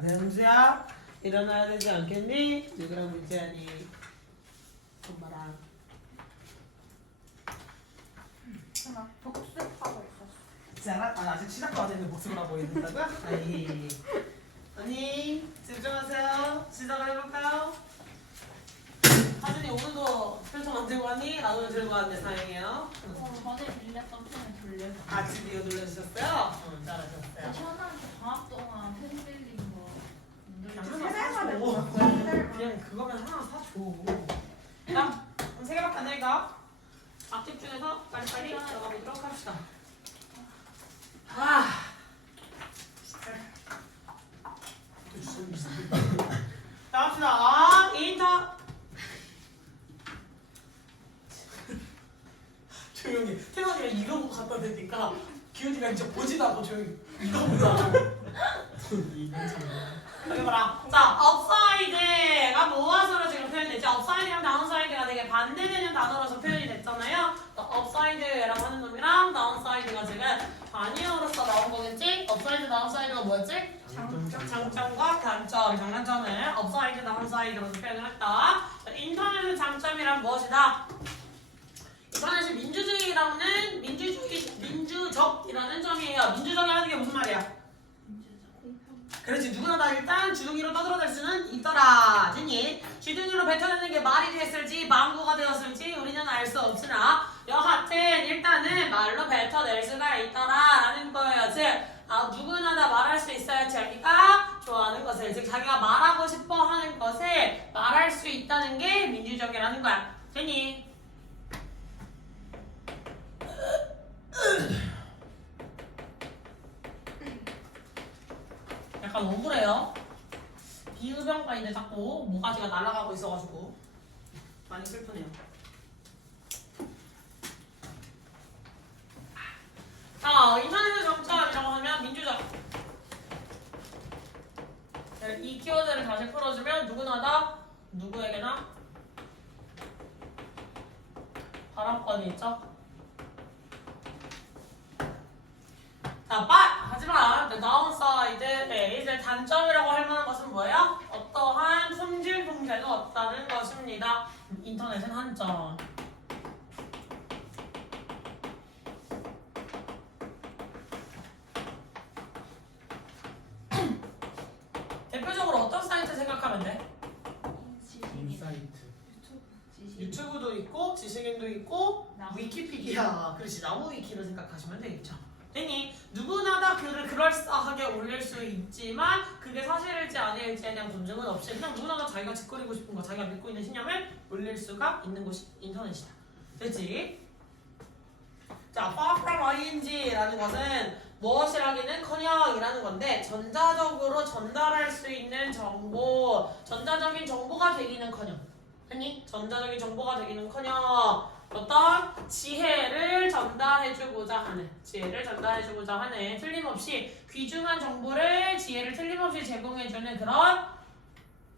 대형수야 일어나야 되지 않겠니? 누구랑 문제하니? 엄마랑. 나 복습하고 있었어. 진짜 아직 시작도 안 했는데 복습을 하고 있는다고요? 아이. 언니 집중하세요. 시작을 해볼까요? 하준이 오늘도 필통 안 들고 왔니? 나도 들고 왔네. 다행이에요. 전에 빌렸던 펜을 돌려서. 아 집이 이거 눌러주셨어요? 응 잘하셨어요. 시원한테 방학 동안 펜 빌린 거. 그냥 하나 사줘. 그냥 그거면 하나 사줘. 자, 그럼 세 개밖에 안 되니까 앞집 중에서 빨리빨리 들어가 보도록 합시다. 아. 자, 합시다. 아, 인터. 조용히. 태원이가 이러고 갖다 대니까 기훈이가 진짜 보지도 않고 조용히 이러고 여기 봐라. 자, 업사이드가 무엇으로 지금 표현되지? 업사이드랑 다운사이드가 되게 반대되는 단어로서 표현이 됐잖아요. 업사이드라고 하는 놈이랑 다운사이드가 지금 반의어로서 나온 거겠지? 업사이드, 다운사이드가 뭐였지? 장점과 단점, 장단점을 업사이드, 다운사이드로 표현을 했다. 자, 인터넷의 장점이란 무엇이다? 인터넷이 민주주의라는 민주적이라는 점이에요. 민주적이라는 게 무슨 말이야? 그렇지. 누구나 다 일단 주둥이로 떠들어댈 수는 있더라. 됐니? 주둥이로 뱉어내는 게 말이 됐을지 망구가 되었을지 우리는 알 수 없으나 여하튼 일단은 말로 뱉어낼 수가 있더라라는 거예요. 즉 누구나 다 말할 수 있어야 자기가 좋아하는 것을, 즉 자기가 말하고 싶어 하는 것을 말할 수 있다는 게 민주적이라는 거야. 됐니? 약간 억울해요. 비흡연과인데 자꾸 모가지가 날아가고 있어가지고 많이 슬프네요. 자, 인터넷의 장점이라고 하면 민주적. 이 키워드를 다시 풀어주면 누구나 다 누구에게나 발언권이 있죠. 자, 하지만 the downside is 단점이라고 할 만한 것은 뭐예요? 어떠한 품질 공개가 없다는 것입니다. 인터넷은 한점. 대표적으로 어떤 사이트 생각하면 돼? 인사이트. 유튜브도 있고 지식인도 있고 나무 위키피디아. 그렇지, 나무 위키를 생각하시면 되겠죠. 됐니? 누구나 다 글을 그럴싸하게 올릴 수 있지만 그게 사실일지 아닐지에 대한 검증은 없이 그냥 누구나 다 자기가 짓거리고 싶은 거, 자기가 믿고 있는 신념을 올릴 수가 있는 곳이 인터넷이다. 됐지? 자, far from ing라는 것은 무엇이라기는커녕 이라는 건데 전자적으로 전달할 수 있는 정보, 전자적인 정보가 되기는커녕, 됐니? 전자적인 정보가 되기는커녕 어떤 지혜를 전달해주고자 하는, 틀림없이 귀중한 정보를 지혜를 틀림없이 제공해주는 그런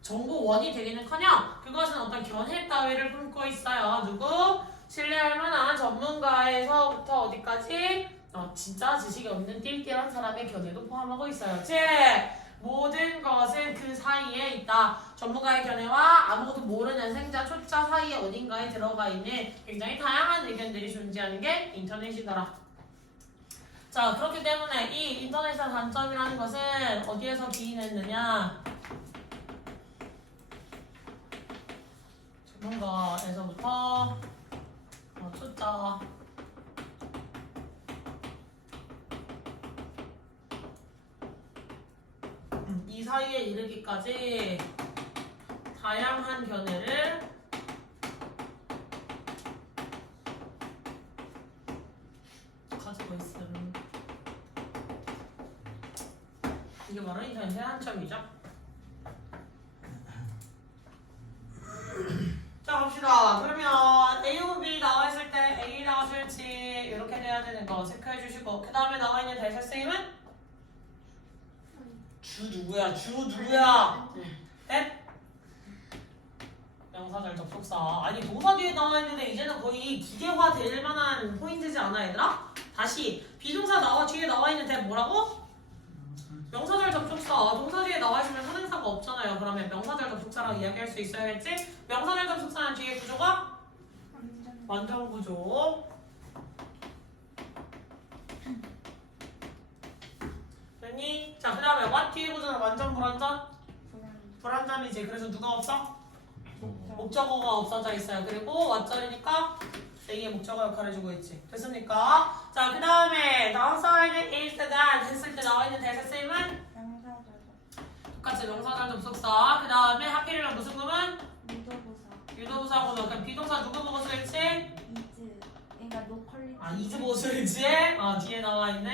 정보원이 되기는커녕 그것은 어떤 견해 따위를 품고 있어요. 누구? 신뢰할 만한 전문가에서부터 어디까지? 진짜 지식이 없는 띨띨한 사람의 견해도 포함하고 있어요. 즉 모든 것은 그 사이에 있다. 전문가의 견해와 아무것도 모르는 생자 초짜 사이에 어딘가에 들어가 있는 굉장히 다양한 의견들이 존재하는 게 인터넷이더라. 자, 그렇기 때문에 이 인터넷의 단점이라는 것은 어디에서 기인했느냐? 전문가에서부터 초짜 이 사이에 이르기까지 다양한 견해를 가지고 있음. 이게 바로 인터넷의 한점이죠. 자, 봅시다. 그러면 A, B 나와 있을 때 A 나왔을지 이렇게 돼야 되는 거 체크해 주시고 그 다음에 나와 있는 대사 쓰임은 주 누구야? 대? 명사절 접속사. 아니 동사 뒤에 나와 있는데 이제는 거의 기계화 될 만한 포인트지 않아 얘들아? 다시 비동사 뒤에 나와 있는 대 뭐라고? 명사절 접속사. 동사 뒤에 나와 있으면 접속사라고 이야기할 수 있어야겠지? 명사절 접속사는 뒤에 구조가 완전 구조. 됐니? 자, 그 다음에 what 뒤에 구조는 완전 불완전? 불완전이지. 그래서 누가 없어? 목적어가 없어져 있어요. 그리고 왓절이니까 A의 목적어 역할을 해주고 있지. 됐습니까? 자, 그 다음에 downside is that 했을 때 나와 있는 대세 쓰임은 똑같이 명사절 접속사. 그 다음에 하필이면 무슨 구문? 유도부사 구문. 그럼 비동사 누구 보고 쓸지? 이즈 보고 쓸지? 뒤에 나와 있는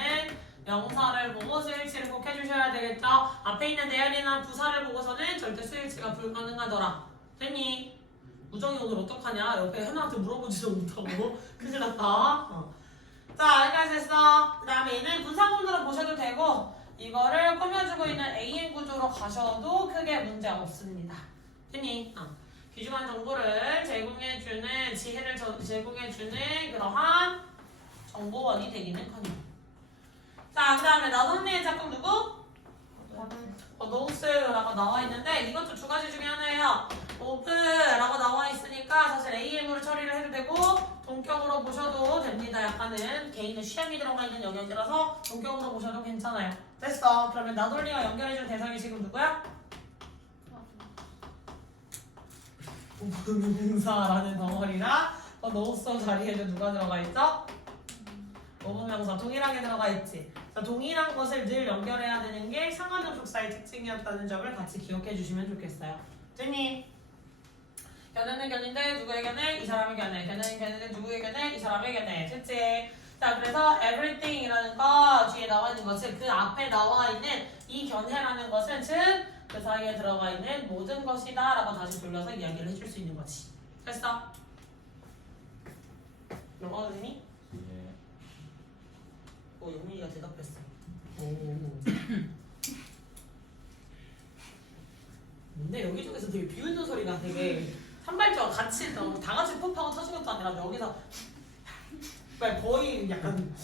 명사를 보고 수일치를 꼭 해주셔야 되겠죠? 앞에 있는 대열이나 부사를 보고서는 절대 수일치가 불가능하더라. 됐니? 무정이 오늘 어떡하냐? 옆에 현아한테 물어보지도 못하고 큰일 났다. 자, 여기까지 됐어. 그 다음에 얘는 분사구문으로 보셔도 되고 이거를 꾸며주고 있는 AN 구조로 가셔도 크게 문제 없습니다. 됐니? 귀중한 정보를 제공해주는 지혜를 제공해주는 그러한 정보원이 되기는커녕. 자, 그 다음에 나선미의 짝꿍 누구? 노스라고 나와 있는데 이것도 두 가지 중에 하나예요. 오브라고 나와 있으니까 사실 AM으로 처리를 해도 되고 동격으로 보셔도 됩니다. 약간은 개인의 취향이 들어가 있는 영역이라서 동격으로 보셔도 괜찮아요. 됐어. 그러면 나돌리가 연결해줄 대상이 지금 누구야? 오브명사라는 덩어리라 노스 자리에도 누가 들어가 있죠? 오브명사 동일하게 들어가 있지. 자, 동일한 것을 늘 연결해야 되는 게 상관접속사의 특징이었다는 점을 같이 기억해 주시면 좋겠어요. 됐니? 견해는 견인데 누구의 견해? 이 사람의 견해. 견해는 견인데 누구의 견해? 이 사람의 견해. 됐지? 자, 그래서 everything이라는 거 뒤에 나와 있는 것은 그 앞에 나와 있는 이 견해라는 것은 즉 그 사이에 들어가 있는 모든 것이다 라고 다시 돌려서 이야기를 해줄 수 있는 거지. 됐어? 영어 되니? 예. 영민이가 대답했어. 근데 여기저기서 되게 비웃는 소리가 되게 산발적으로 같이 다 같이 푹하고 터진 것도 아니라 여기서 거의 약간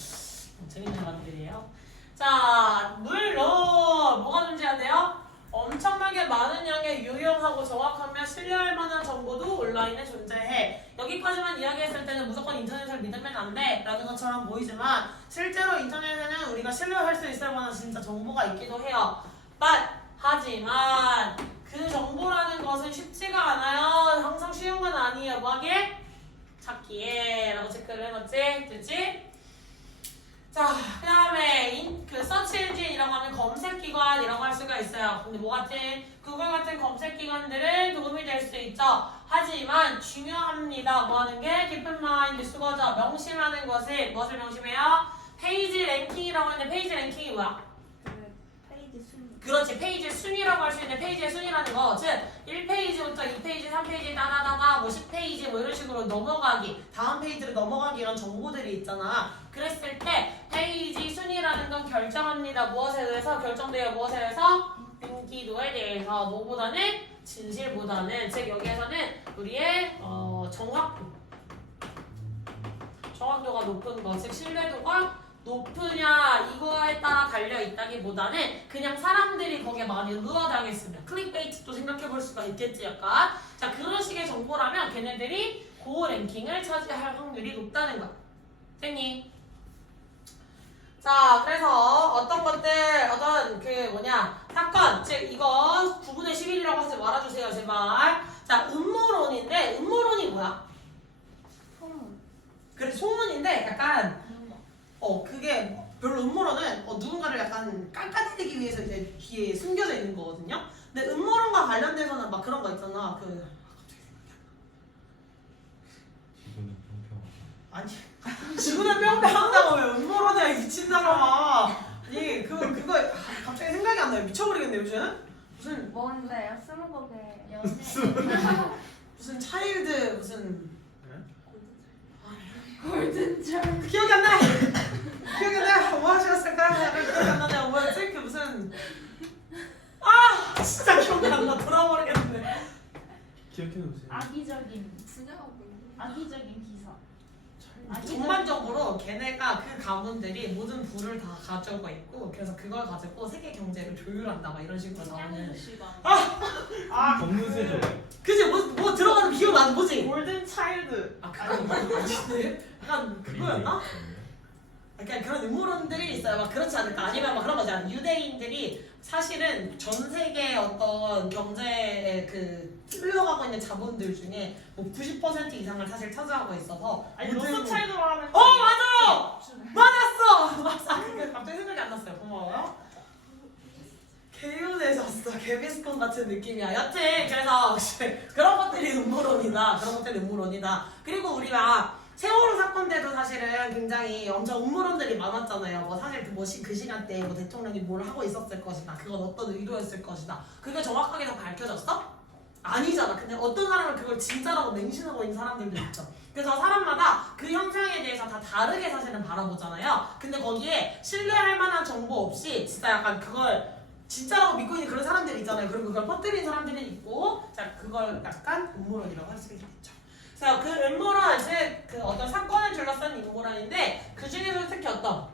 재밌는 사람들이에요. 자, 물론 뭐가 존재해야 돼요? 엄청나게 많은 양의 유용하고 정확하며 신뢰할 만한 정보도 온라인에 존재해. 여기까지만 이야기했을 때는 무조건 인터넷을 믿으면 안 돼 라는 것처럼 보이지만 실제로 인터넷에는 우리가 신뢰할 수 있을 만한 진짜 정보가 있기도 해요. 하지만 그 정보라는 것은 쉽지가 않아요. 항상 쉬운 건 아니에요. 뭐하게? 찾기에 라고 체크를 해놨지? 됐지? 자, 그 다음에 그 서치 엔진이라고 하면 검색기관이라고 할 수가 있어요. 근데 뭐 같은? 구글 같은 검색기관들은 도움이 될 수 있죠. 하지만 중요합니다. 뭐 하는 게? keep in mind 수거죠. 명심하는 것을 무엇을 명심해요? 페이지 랭킹이라고 하는데 페이지 랭킹이 뭐야? 그렇지. 페이지 순위라고 할 수 있는 페이지의 순위라는 거. 즉 1페이지부터 2페이지, 3페이지 따라다가 뭐 10페이지 뭐 이런 식으로 넘어가기, 다음 페이지로 넘어가기 이런 정보들이 있잖아. 그랬을 때 페이지 순위라는 건 결정합니다. 무엇에 대해서 결정돼요? 무엇에 대해서? 인기도에 대해서. 뭐보다는? 진실보다는. 즉 여기에서는 우리의 정확도가 높은 것, 즉 신뢰도가 높으냐 이거에 따라 달려있다기보다는 그냥 사람들이 거기에 많이 루어당했으면 클릭베이트도 생각해볼 수가 있겠지 약간. 자, 그런 식의 정보라면 걔네들이 고 랭킹을 차지할 확률이 높다는 거야. 됐니? 자, 그래서 어떤 것들 어떤 사건, 즉 이거 9분의 11이라고 하지 말아주세요 제발. 자, 음모론인데 음모론이 뭐야? 소문. 그래, 소문인데 약간 그게 별로 음모론은 누군가를 약간 깎아내리기 위해서 이제 뒤에 숨겨져 있는 거거든요. 근데 음모론과 관련돼서는 막 그런 거 있잖아. 지구는 평평하다. 아니 지구는 평평하다고 왜 음모론이야 미친 사람아. 아니 그거 갑자기 생각이 안 나요. 미쳐버리겠네 요즘. 무슨 뭔데요? 스무고개 무슨 차일드 무슨 골든차일. 기억이 안 나. 기억이 안 나. 뭐 하셨을까? 기억이 안 나네. 뭐였지? 그 무슨 진짜 기억이 안 나. 돌아버리겠는데. 기억해놓으세요. 악의적인 기사. 전반적으로 걔네가 그 가문들이 모든 부를 다 가지고 있고 그래서 그걸 가지고 세계 경제를 조율한다 막 이런 식으로 나오는. 아, 검은색이요. 그지? 뭐 들어가는 비유 안 보지? 골든 차일드. 아, 그건 아닌데? 약간 그거였나? 약간 그런 음모론들이 있어요. 막 그렇지 않을까? 아니면 막 그런 거잖아. 유대인들이 사실은 전 세계 어떤 경제에 흘러가고 있는 자본들 중에 뭐 90% 이상을 사실 차지하고 있어서 아니 모든- 로스차일드로 하면. 맞아! 맞았어! 맞아! 그게 갑자기 생각이 안 났어요. 고마워요. 개운해졌어. 개비스콘 같은 느낌이야. 여튼 그래서 그런 것들이 음모론이다. 그런 것들이 음모론이다. 그리고 우리가 세월호 사건 때도 사실은 굉장히 엄청 음모론들이 많았잖아요. 뭐 사실 그 시간대에 뭐 대통령이 뭘 하고 있었을 것이다. 그건 어떤 의도였을 것이다. 그게 정확하게 다 밝혀졌어? 아니잖아. 근데 어떤 사람은 그걸 진짜라고 맹신하고 있는 사람들도 있죠. 그래서 사람마다 그 현상에 대해서 다 다르게 사실은 바라보잖아요. 근데 거기에 신뢰할 만한 정보 없이 진짜 약간 그걸 진짜라고 믿고 있는 그런 사람들이 있잖아요. 그리고 그걸 퍼뜨리는 사람들이 있고, 자 그걸 약간 음모론이라고 할 수 있겠죠. 그래서 그 음모론, 그 어떤 사건을 둘러싼 음모론인데 그 중에서 특히 어떤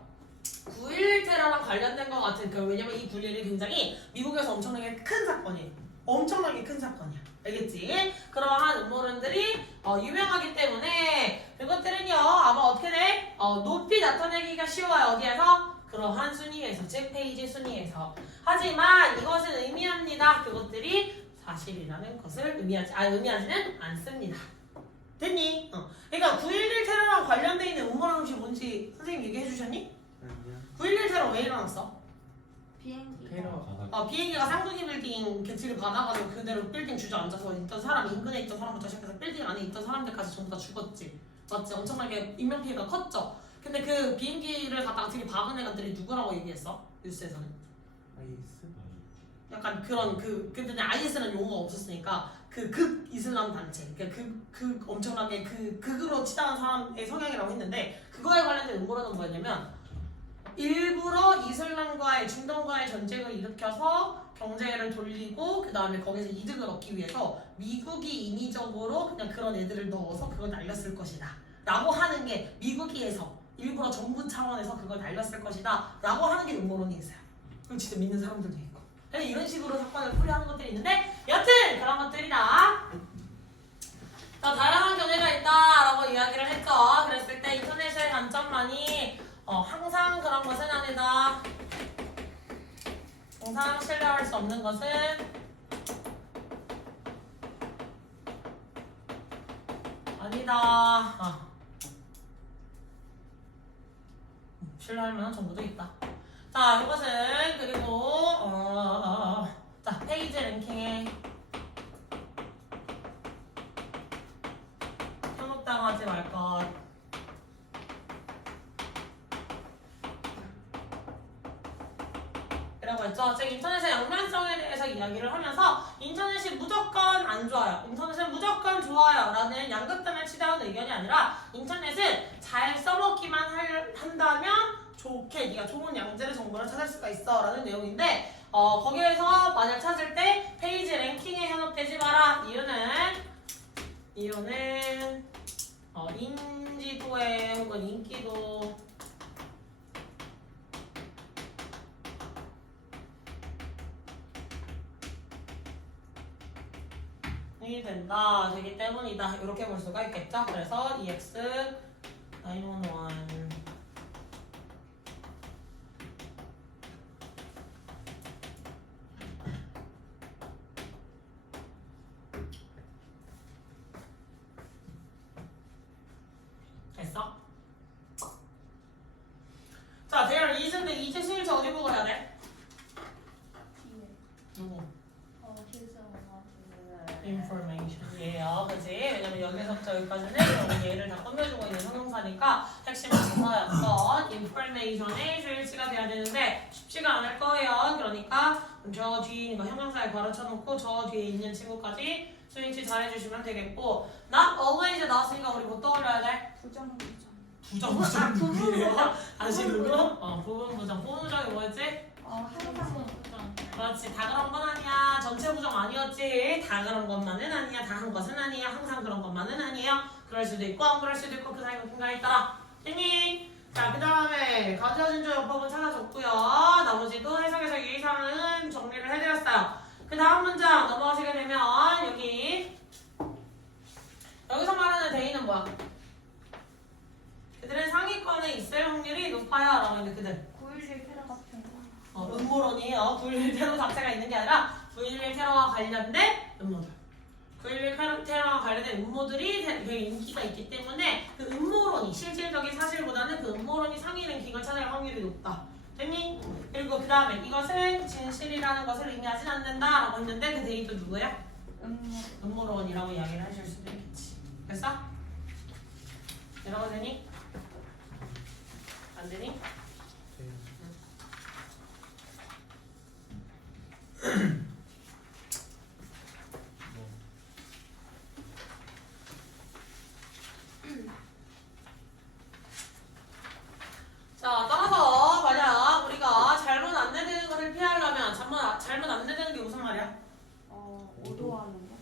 9.11 테러랑 관련된 것 같은 왜냐면 이 9.11이 굉장히 미국에서 엄청나게 큰 사건이에요. 엄청나게 큰 사건이야. 알겠지? 그러한 음모론들이 유명하기 때문에 그것들은요 아마 어떻게 돼? 높이 나타내기가 쉬워요. 어디에서? 그러한 순위에서, 즉 페이지 순위에서. 하지만 이것은 의미합니다. 그것들이 사실이라는 것을 의미하지는 않습니다. 됐니? 그러니까 9.11 테러랑 관련돼 있는 음모론 혹시 뭔지 선생님 얘기해 주셨니? 아니야. 9.11 테러 왜 일어났어? 비행기. 테러. 비행기가 쌍둥이 빌딩 개치를 받아가지고 그대로 빌딩 주저앉아서 있던 사람, 인근에 있던 사람부터 시작해서 빌딩 안에 있던 사람들까지 전부 다 죽었지. 맞지? 엄청나게 인명피해가 컸죠. 근데 그 비행기를 갖다가 되게 박은 애가들이 누구라고 얘기했어? 뉴스에서는. 아이스. 약간 그런 근데 IS는 용어가 없었으니까 극 이슬람 단체, 그 엄청나게 극으로 치닫는 사람의 성향이라고 했는데 그거에 관련된 음모론은 뭐였냐면 일부러 이슬람과의 중동과의 전쟁을 일으켜서 경제를 돌리고 그 다음에 거기서 이득을 얻기 위해서 미국이 인위적으로 그냥 그런 애들을 넣어서 그걸 날렸을 것이다 라고 하는 게 미국이 해서 일부러 정부 차원에서 그걸 날렸을 것이다 라고 하는 게 음모론이 있어요. 그걸 진짜 믿는 사람들도 있고 이런 식으로 사건을 풀이하는 것들이 있는데 여튼 그런 것들이다. 자, 다양한 견해가 있다라고 이야기를 했죠. 그랬을 때 인터넷의 단점만이 항상 그런 것은 아니다. 항상 신뢰할 수 없는 것은 아니다. 신뢰할 만한 정보도 있다. 자, 이것은 그리고 자 페이지 랭킹에 현혹당하지 말 것. 이라고 했죠. 즉 인터넷의 양면성에 대해서 이야기를 하면서 인터넷이 무조건 안 좋아요. 인터넷은 무조건 좋아요. 라는 양극단을 치닫는 의견이 아니라 인터넷은 잘 써먹기만 한다면 좋게 네가 좋은 양질의 정보를 찾을 수가 있어 라는 내용인데 거기에서 만약 찾을 때 페이지 랭킹에 현혹되지 마라. 이유는 인지도에 혹은 인기도 이 되기 때문이다. 이렇게 볼 수가 있겠죠. 그래서 EX 911 됐어? 자, there is인데 이제 수일치 어디 보고 해야 돼? 뒤에. 누구? information이에요. 그치? 왜냐면 여기서부터 여기까지는 여기 얘를 다 끝내주고 있는 형용사니까 핵심 동사였던 information의 수일치가 돼야 되는데 쉽지가 않을 거예요. 그러니까 저 뒤에 있는 거 형용사에 걸어쳐놓고 저 뒤에 있는 친구까지 수일치 잘 해주시면 되겠고 not always 나왔으니까 우리 뭐 떠올려야 돼? 부정 누구예요? 다시 누구? 부분 부정. 부분 부정이 뭐였지? 항상. 그렇지. 다 그런 건 아니야. 전체 부정 아니었지. 다 그런 것만은 아니야. 다 한 것은 아니야. 항상 그런 것만은 아니에요. 그럴 수도 있고 안 그럴 수도 있고 그 사이가 분간에 따라. 됐니? 자, 그 다음에 가주어진 조용법은 찾아줬고요. 나머지도 해석에서 유의사항은 정리를 해드렸어요. 그 다음 문장 넘어가시게 되면 관련된 음모들. 9.11 테러와 관련된 음모들이 되게 인기가 있기 때문에 그 음모론이 실질적인 사실보다는 그 음모론이 상위 랭킹을 차지할 확률이 높다. 됐니? 그리고 그 다음에 이것은 진실이라는 것을 의미하진 않는다라고 했는데 그 데이터 누구야? 음모론이라고 이야기를 하실 수도 있겠지. 됐어? 내가 되니? 안 되니? 자, 따라서 만약 우리가 잘못 안내되는 것을 피하려면 잘못 안내되는 게 무슨 말이야? 오도하는 거?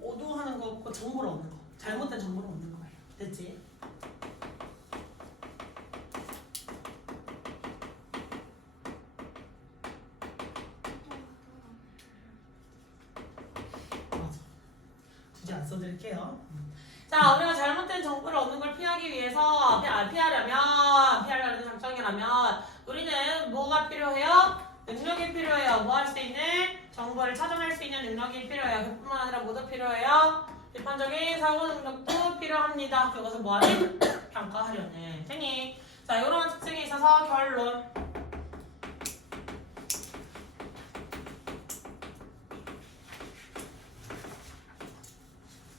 오도하는 거, 그 정보를 얻는 거. 잘못된 정보를 얻는 거예요. 됐지? 맞아. 굳이 안 써드릴게요. 자, 우리가 잘못된 정보를 얻는 걸 피하기 위해서 피하려는 작정이라면 우리는 뭐가 필요해요? 능력이 필요해요. 뭐 할 수 있는? 정보를 찾아낼 수 있는 능력이 필요해요. 그뿐만 아니라 뭐도 필요해요? 비판적인 사고 능력도 필요합니다. 그것은 뭐하니? 평가하려는 생이. 자, 이런 특징이 있어서 결론.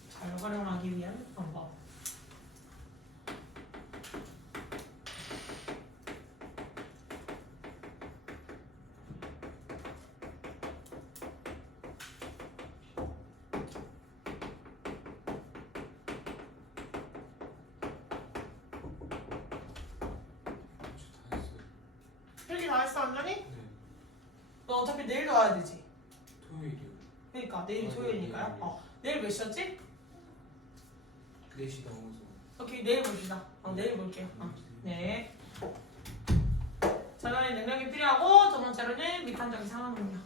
잘 활용하기 위한 방법. 필기 다 했어, 완전히? 네. 너 어차피 내일도 와야 되지. 토요일이요. 그러니까 내일이 토요일이니까요. 네. 내일 몇 시였지? 4시 넘어서. 오케이, 내일 봅시다. 내일 볼게요. 네. 자연의 능력이 필요하고 두 번째로는 비판적인 상황 능력.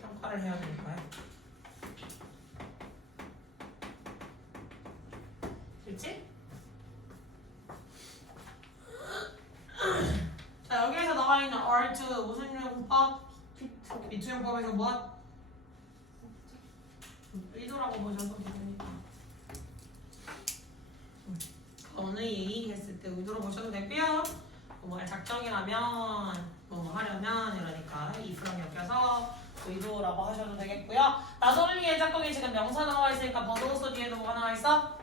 평가를 해야 되니까요. 됐지? 자, 여기에서 나와 있는 R2 무슨 용법? 미투용법에서 무엇? 의도라고 보셔도 되니까. 언의 했을 때 의도로 보셔도 되고요. 뭐 작정이라면 뭐 하려면 이러니까 if랑 엮여서 의도라고 하셔도 되겠고요. 나솔리의 작동이 지금 명사 나와 있으니까 버드호스 뒤에도 뭐가 나와 있어?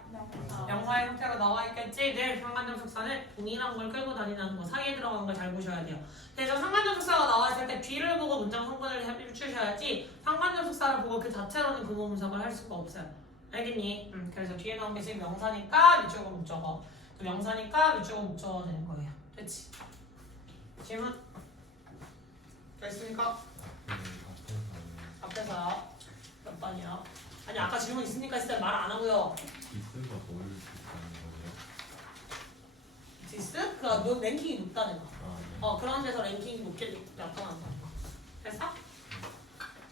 명사의 형태로 나와 있겠지. 늘 상관적 속사는 동일한 걸 끌고 다니는 거 사이에 들어간 걸 잘 보셔야 돼요. 그래서 상관적 속사가 나와 있을 때 뒤를 보고 문장 성분을 해주셔야지 상관적 속사를 보고 그 자체로는 근거 분석을 할 수가 없어요. 알겠니? 그래서 뒤에 나온 게 지금 명사니까 밑주어 목적어, 또 명사니까 밑주어 목적어 되는 거예요. 됐지? 질문? 됐습니까? 앞에서요. 몇 번이요? 아니 아까 질문 있으니까 했을 때 말 안 하고요. 디스가 뭘 뜻하는 거예요? 디스? 그 랭킹이 높다는 거. 아, 네. 그런 데서 랭킹이 높게 나타난다는 거. 됐어?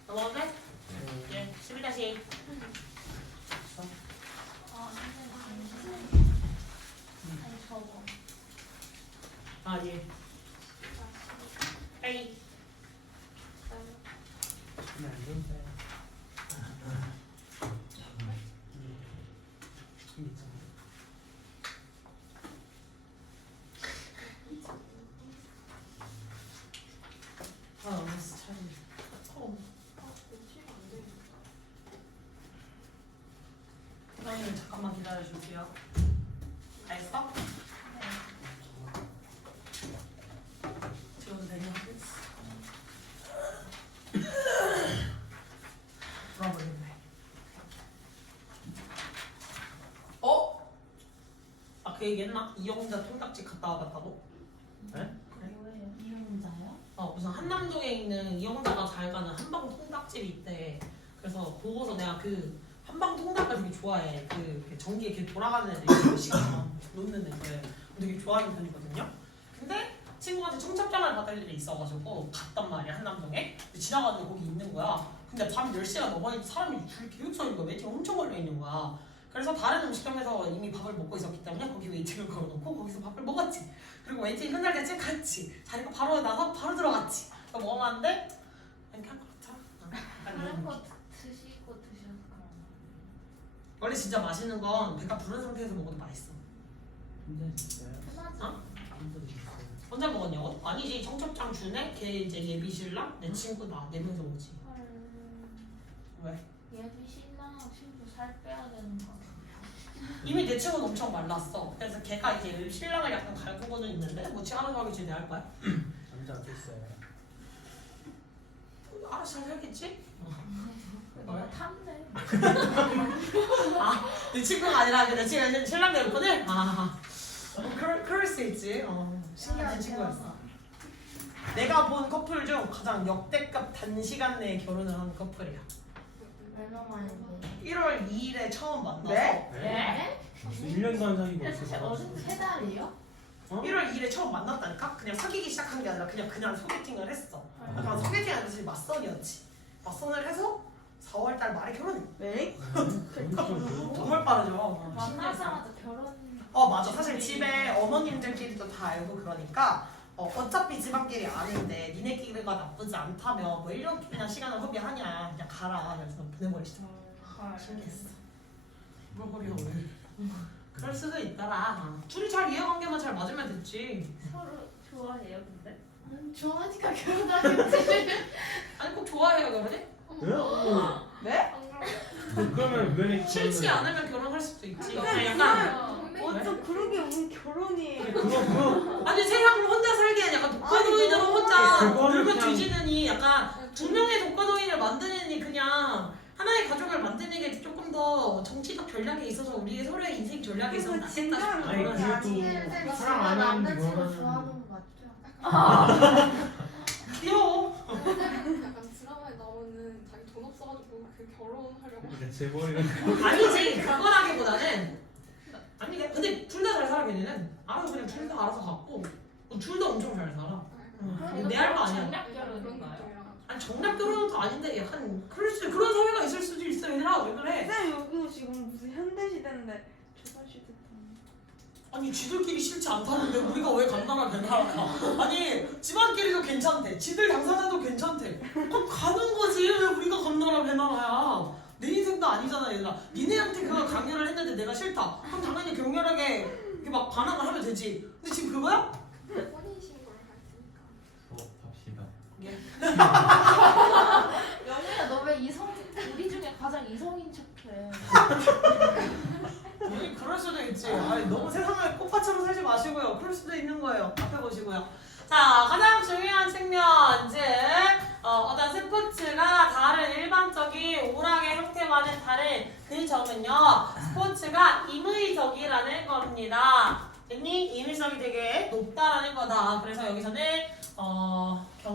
넘어가도 돼? 예, 11-2. 아, 예. 에이. 네, 안 좋은데. 선생님 잠깐만 기다려줄게요. 다 했어? 지워도 되냐? 돌아버렸네. 그 얘기했나? 이영자 통닭집 갔다 와봤다고? 네? 뭐예요? 이용자요? 무슨 한남동에 있는 이영자가 잘 가는 한방 통닭집이 있대. 그래서 보고서 내가 그 한방 통닭을 되게 좋아해. 그 전기에 이렇게 돌아가는 애들 몇 시간 놓는 애들 되게 좋아하는 편이거든요. 근데 친구한테 청첩장을 받을 일이 있어가지고 갔단 말이야, 한남동에. 근데 지나가는데 거기 있는 거야. 근데 밤 10시가 넘어있는데 사람이 줄 계획서니까 웨이팅 엄청 걸려있는 거야. 그래서 다른 음식점에서 이미 밥을 먹고 있었기 때문에 거기 웨이팅을 걸어놓고 거기서 밥을 먹었지. 그리고 왠지 끝날 때 찌갔지. 자리가 바로 나서 바로 들어갔지. 그거 먹으면 안 돼? 이렇게 한 것 같아. 약간 이런 다른 거 느낌. 드시고 드셔서 그런 거. 원래 진짜 맛있는 건 배가 부른 상태에서 먹어도 맛있어. 혼자 있어요? 편하지? 어? 혼자 있어요? 혼자 먹었냐고? 아니지. 청첩장 주네? 걔 이제 예비 신랑? 내 친구 나. 네 명이서 먹지. 왜? 예비 신랑 친구 살 빼야 되는 거. 이미 내 친구는 엄청 말랐어. 그래서 걔가 이제 신랑을 약간 갈구고는 있는데 뭐 치아로 하기 전에 할 거야? 남자 어디 있어요? 알아서 잘 살겠지? 너가 탐내. 내 친구가 아니라 내 친구 신랑 내였거든? 그럴 수 있지. 신기한 친구였어. 내가 본 커플 중 가장 역대급 단시간 내에 결혼을 한 커플이야. 얼마 만인데? 1월 2일에 처음 만나서 네? 무슨 1년도 안 사귀고 근데 사실 있어요? 어른 3달이요? 1월 2일에 처음 만났다니까? 그냥 사귀기 시작한 게 아니라 그냥 소개팅을 했어. 약간 소개팅이 아니라 사실 맞선이었지. 맞선을 해서 4월달 말에 결혼해. 네? 정말 빠르죠. 만나자마자 결혼. 맞아. 사실 집에 어머님들끼리도 다 알고 그러니까 어차피 집안끼리 아는데 니네끼리가 나쁘지 않다며 뭐 1년이나 시간을 허비하냐 그냥 가라. 그래서 보내버리시더라. 신기했어. 물어버리가 왜? 그럴 수도 있더라. 둘이 잘 이해관계만 잘 맞으면 됐지. 서로 좋아해요 근데? 좋아하니까 결혼하겠지. 아니 꼭 좋아해요 결혼해? 네? 네? 그러면 왜 싫지 않으면 결혼할 수도 있지. 근데 약간 어쩜 그러게 우리 결혼이 그거 아니 세상을 혼자 살기엔 약간 독거노인으로 혼자 그거를 늙어 그냥- 뒤지느니 약간 두 명의 독거노인을 만드느니 그냥 하나의 가족을 만드는 게 조금 더 정치적 전략에 있어서 우리 서로의 인생 전략에 있어서 그래서 낫겠다 진정한 싶어. 아니, 그런 게 그래도- 아니에요. 사랑 안 하는데 남자친구 뭐라는- 좋아하는 거 맞죠? 귀여워. 약간 드라마에 나오는 자기 돈 없어가지고 그 결혼하려고 제 머리는 아니지 그거라기보다는 아니 근데 둘 다 잘 살아 걔네는 알아서 그냥 둘 다 알아서 갖고 둘 다 엄청 잘 살아. 내 할 거 아니야. 정략 그런 결혼인가요? 느낌이라 아니 정략 결혼은 또 아닌데 약간 그런 사회가 있을 수도 있어 얘들아 왜 그래? 쌤 여기도 지금 무슨 현대 시대인데 조선시대 아니 지들끼리 싫지 않다는데 우리가 왜 간다라 배나라가? 아니 집안끼리도 괜찮대. 지들 당사자도 괜찮대. 그럼 가는 거지 왜 우리가 간다라 배나라야? 내 인생도 아니잖아 얘들아. 니네한테 그거 강요를 했는데 내가 싫다. 그럼 당연히 격렬하게 이렇게 막 반항을 하면 되지. 근데 지금 그거야? 혼인신고를 할 테니까 수업합시다. 영민아 너 왜 우리 중에 가장 이성인 척해? 아니 그럴 수도 있지. 아니 너무 세상을 꽃밭처럼 살지 마시고요. 그럴 수도 있는 거예요. 앞에 보시고요. 자 가장 중요한 측면 즉 어떤 스포츠가 다른 일반적인 오락의 형태와는 다른 그 점은요. 스포츠가 임의적이라는 겁니다. 됐니? 임의적이 되게 높다라는 거다. 그래서 여기서는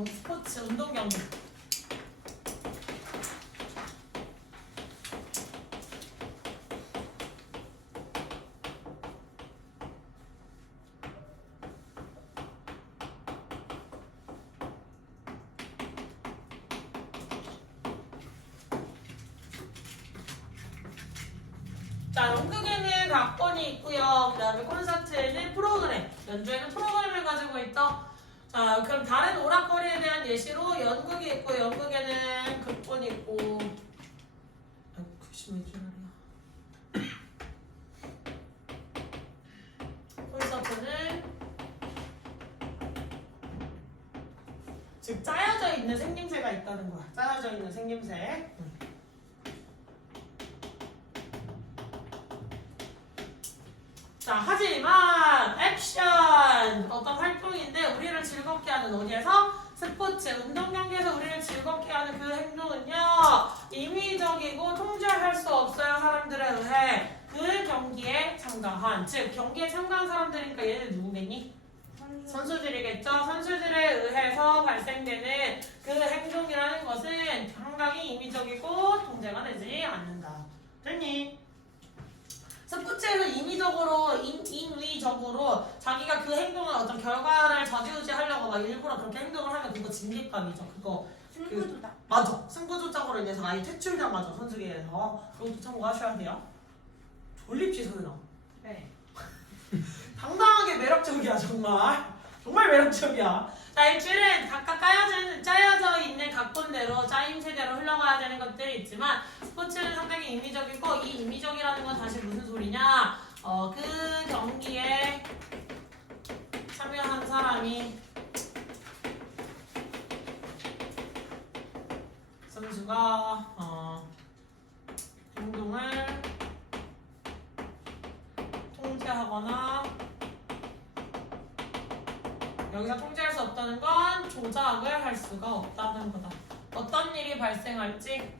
스포츠 운동 경기 자, 연극에는 각본이 있고요. 그 다음에 콘서트에는 프로그램, 연주에는 프로그램을 가지고 있죠. 자, 그럼 다른 오락거리에 대한 예시로 연극이 있고, 연극에는 극본이 있고. 아이고, 글씨 왜 줄알이야. 콘서트는 즉 짜여져 있는 생김새가 있다는 거야. 짜여져 있는 생김새. 자, 하지만 액션 어떤 활동인데 우리를 즐겁게 하는 어디에서? 스포츠, 운동 경기에서 우리를 즐겁게 하는 그 행동은요 임의적이고 통제할 수 없어요. 사람들에 의해 그 경기에 참가한 즉 경기에 참가한 사람들이니까 얘네 누구겠니? 선수들이겠죠. 선수들에 의해서 발생되는 그 행동이라는 것은 상당히 임의적이고 통제가 되지 않는다. 됐니? 스포츠에서 인위적으로 자기가 그 행동을 어떤 결과를 좌지우지하려고 막 일부러 그렇게 행동을 하면 그거 징계감이죠. 그거 승부조다. 맞아. 승부조작으로 인해서 아예 퇴출당하죠. 선수계에서. 그것도 참고하셔야 돼요. 졸립지 서윤아. 네. 당당하게 매력적이야 정말. 정말 매력적이야. 자, 이 줄은 각각 짜여져 있는 각본대로 짜임새대로 흘러가야 되는 것들이 있지만 스포츠는 상당히 임의적이고 이 임의적이라는 건 다시 무슨 소리냐? 그 경기에 참여한 사람이 선수가 행동을 통제하거나 여기서 통제할 수 없다는 건 조작을 할 수가 없다는 거다. 어떤 일이 발생할지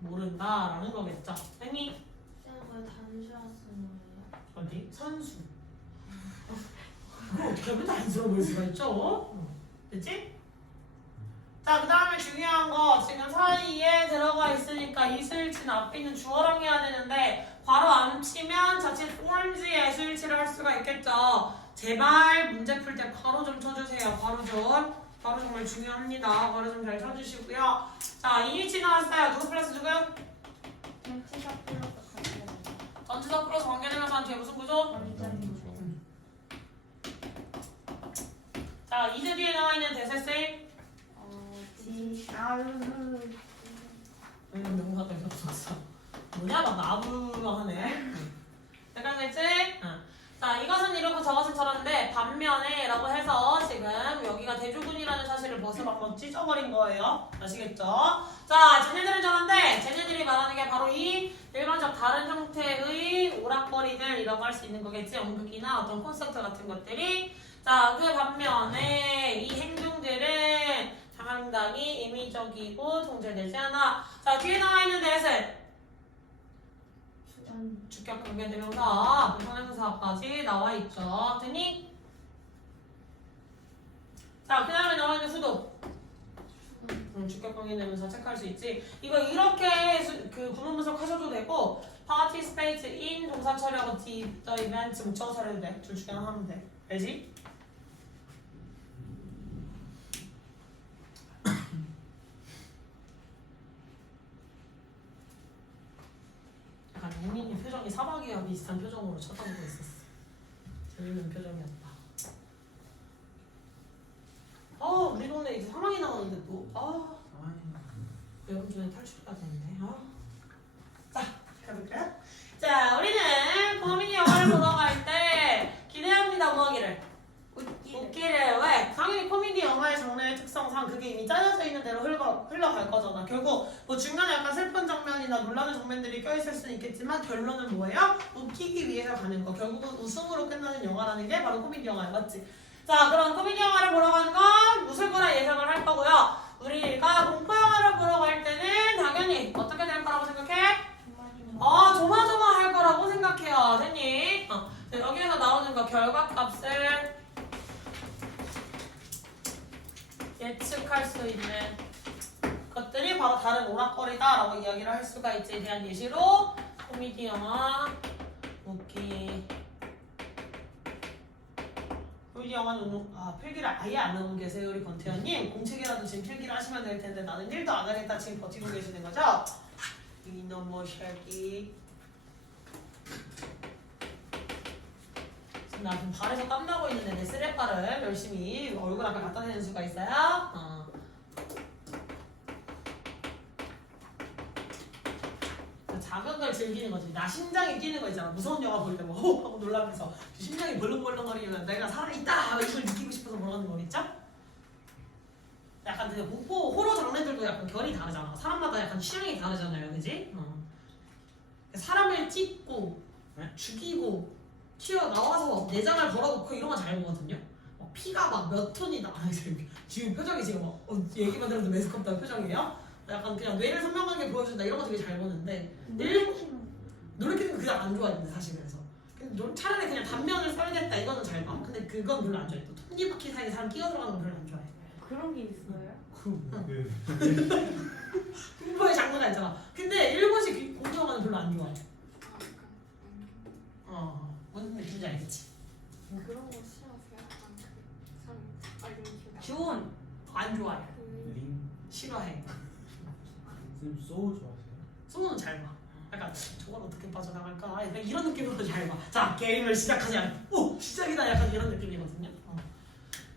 모른다라는 거겠죠. 쌤이 쌤은 단수화 쓰는 거예요? 어디? 선수. 그거 어떻게 하면 단수로 볼 수가 있죠? 됐지? 자, 그 다음에 중요한 거 지금 사이에 들어가 있으니까 이 스위치는 앞에 있는 주어랑 해야 되는데 바로 안 치면 자칫 forms에 스위치를 할 수가 있겠죠. 제발 문제 풀 때 바로 좀 쳐주세요. 바로 좀. 바로 정말 중요합니다. 바로 좀 잘 쳐주시고요. 자, 이 위치 나왔어요. 누구 플러스 누구? 전치사 플러스 관계되는 전치사 플러스 관계되면서 한 뒤에 무슨 구조? 원자리 자, 이제 뒤에 나와 있는 대세쌤. 명사가 없었어. 뭐냐, 막 나부가 하네. 약간 됐지? 응. 자, 이것은 이렇고 저것은 저런데 반면에 라고 해서 지금 여기가 대조군이라는 사실을 벗어 한번 찢어버린 거예요. 아시겠죠? 자, 쟤네들은 저런데 쟤네들이 말하는 게 바로 이 일반적 다른 형태의 오락거리들이라고 할 수 있는 거겠지. 연극이나 어떤 콘서트 같은 것들이. 자, 그 반면에 이 행동들은 상당히 임의적이고 통제되지 않아. 자, 뒤에 나와 있는 대세. 주격 관계대명사, 선행사까지 나와 있죠. 되니? 자, 그 다음에 나와 있는 수도. 주격 관계대명사 체크할 수 있지. 이거 이렇게 그 구문 분석하셔도 되고, participate in 동사 처리하고 the event 목적어 처리해도 돼. 둘 중에 하나 하면 돼. 알지? 약간 국민이 표정이 사박이와 비슷한 표정으로 쳐다보고 있었어. 재밌는 표정이었다. 우리 동네 이제 사망이 나오는데 또 여름 전에 탈출해야 되는데. 자, 가볼까요? 자, 우리는 고민이 영화를 보러 갈 때 기대합니다. 뭐 하기를? 웃기를. 왜? 당연히 코미디 영화의 장르의 특성상 그게 이미 짜여져 있는 대로 흘러갈 거잖아. 결국 뭐 중간에 약간 슬픈 장면이나 놀라는 장면들이 껴있을 수는 있겠지만 결론은 뭐예요? 웃기기 위해서 가는 거. 결국은 웃음으로 끝나는 영화라는 게 바로 코미디 영화야. 맞지? 자, 그럼 코미디 영화를 보러 가는 건 웃을 거라 예상을 할 거고요. 우리가 공포 영화를 보러 갈 때는 당연히 어떻게 될 거라고 생각해? 조마조마할 거라고 생각해요. 됐니? 여기에서 나오는 거 결과값을 예측할 수 있는 것들이 바로 다른 오락거리다라고 이야기를 할 수가 있지에 대한 예시로 코미디 영화, 웃기. 코미디 영화는 필기를 아예 안 하고 계세요 우리 권태현님. 공책이라도 지금 필기를 하시면 될 텐데 나는 1도 안 하겠다 지금 버티고 계시는 거죠? 이놈의 샤기. 나 지금 발에서 땀나고 있는데 내 쓰레빠를 열심히 얼굴 앞에 갖다 대는 수가 있어요? 작은 걸 즐기는 거지. 나 심장이 뛰는 거 있잖아. 무서운 영화 볼 때 뭐 호흡 하고 놀라면서 심장이 벌렁벌렁거리면 내가 살아있다! 이걸 느끼고 싶어서 보러가는 거겠죠? 약간 그 공포, 호러 장르들도 약간 결이 다르잖아. 사람마다 약간 취향이 다르잖아요. 그지? 사람을 찢고 죽이고 튀어나와서 내장을 걸어놓고 이런 거 잘 보거든요. 피가 막 몇 톤이다. 지금 표정이 지금 얘기만 들어도 매스껍다 표정이에요. 약간 그냥 뇌를 선명하게 보여준다 이런 거 되게 잘 보는데 놀래키는 거 그냥 안 좋아했는데 사실. 그래서 차라리 그냥 단면을 써야겠다 이거는 잘 봐. 근데 그건 별로 안 좋아해. 또 톱니바퀴 사이에 사람 끼어 들어가는 거 별로 안 좋아해. 그런 게 있어요? 공포의 장르가 있잖아. 근데 일본식 공포 영화는 별로 안 좋아해. 뭔 느낌인지 알겠지? 그런 거 싫어하세요? 약간 그 사람 이름이 기억이 안 준! 안 좋아해. 나요. 링 싫어해. 쌤 소우 좋아하세요? 소문은 잘 봐. 약간 저걸 어떻게 빠져나갈까? 약간 이런 느낌으로 잘 봐. 자, 게임을 시작하지 않고 오! 시작이다 약간 이런 느낌이거든요.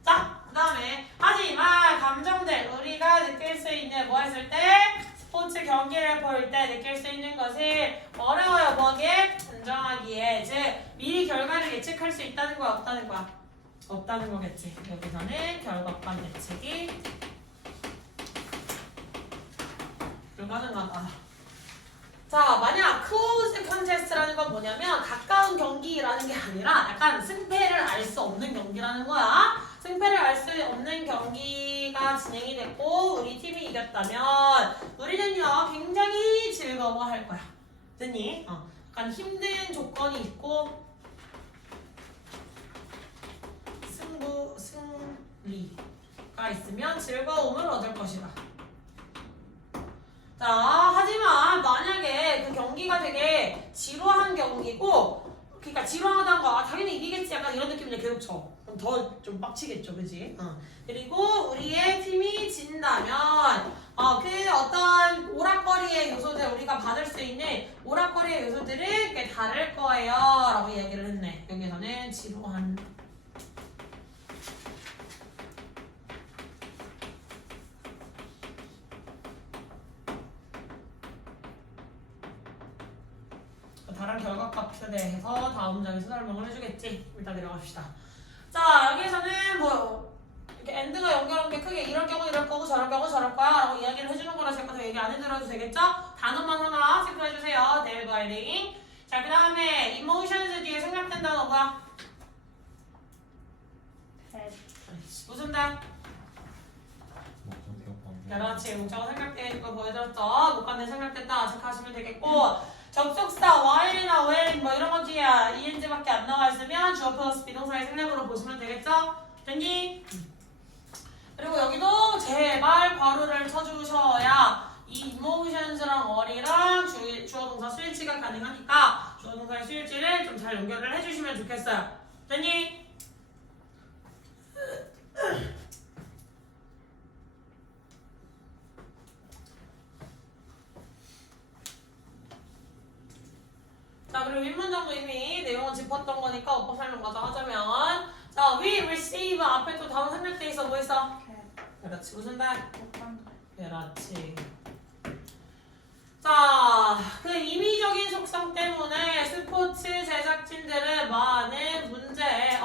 자, 그 다음에 하지만 감정들 우리가 느낄 수 있는 뭐 했을 때 스포츠 경기를 볼 때 느낄 수 있는 것이 어려워요. 뭐게? 인정하기에 즉 미리 결과를 예측할 수 있다는 거야 없다는 거야? 없다는 거겠지. 여기서는 결과값 예측이 불가능하다. 자, 만약 close contest라는 건 뭐냐면 가까운 경기라는 게 아니라 약간 승패를 알 수 없는 경기라는 거야. 승패를 알 수 없는 경기가 진행이 됐고 우리 팀이 이겼다면 우리는요 굉장히 즐거워할 거야. 됐니? 약간 힘든 조건이 있고 승리가 있으면 즐거움을 얻을 것이다. 자, 하지만 만약에 그 경기가 되게 지루한 경기고, 그러니까 지루하다는 거, 당연히 이기겠지 약간 이런 느낌인데 계속 쳐. 그럼 더 좀 빡치겠죠, 그지? 그리고 우리의 팀이 진다면, 그 어떤 오락거리의 요소들, 우리가 받을 수 있는 오락거리의 요소들은 꽤 다를 거예요. 라고 얘기를 했네. 여기서는 지루한. 다른 결과값에 대해서 다음 장에서 설명을 해주겠지. 일단 내려갑시다. 자, 여기에서는 뭐 이렇게 엔드가 연결한 게 크게 이럴 경우 이럴 거고 저럴 경우 저럴 거야 라고 이야기를 해주는 거라 제가 더 얘기 안 해드려도 되겠죠? 단어만 하나 체크해주세요. 내일 과일링. 자, 그 다음에 emotions 뒤에 생략된 단어 뭐야? 무슨 단? 그렇지. 목적어 생략되어 있는 걸 보여드렸죠. 목관에 생략됐다 체크하시면 되겠고 접속사 while이나 when 뭐 이런 건지 eng밖에 안 나와 있으면 주어 플러스 비동사의 생략으로 보시면 되겠죠? 됐니? 그리고 여기도 제발 괄호를 쳐주셔야 이 emotions랑 어리랑 주어 동사 수일치가 가능하니까 주어 동사의 수일치를 좀 잘 연결을 해주시면 좋겠어요. 됐니? 자, 그리고 윗문장도 이미 내용을 짚었던 거니까 어법 설명 마저 하자면 자, we receive 앞에 또 다음 생략돼 있어. 뭐 있어? 그렇지. 무슨 말? 그렇지. 자, 그 임의적인 속성 때문에 스포츠 제작진들은 많은 문제에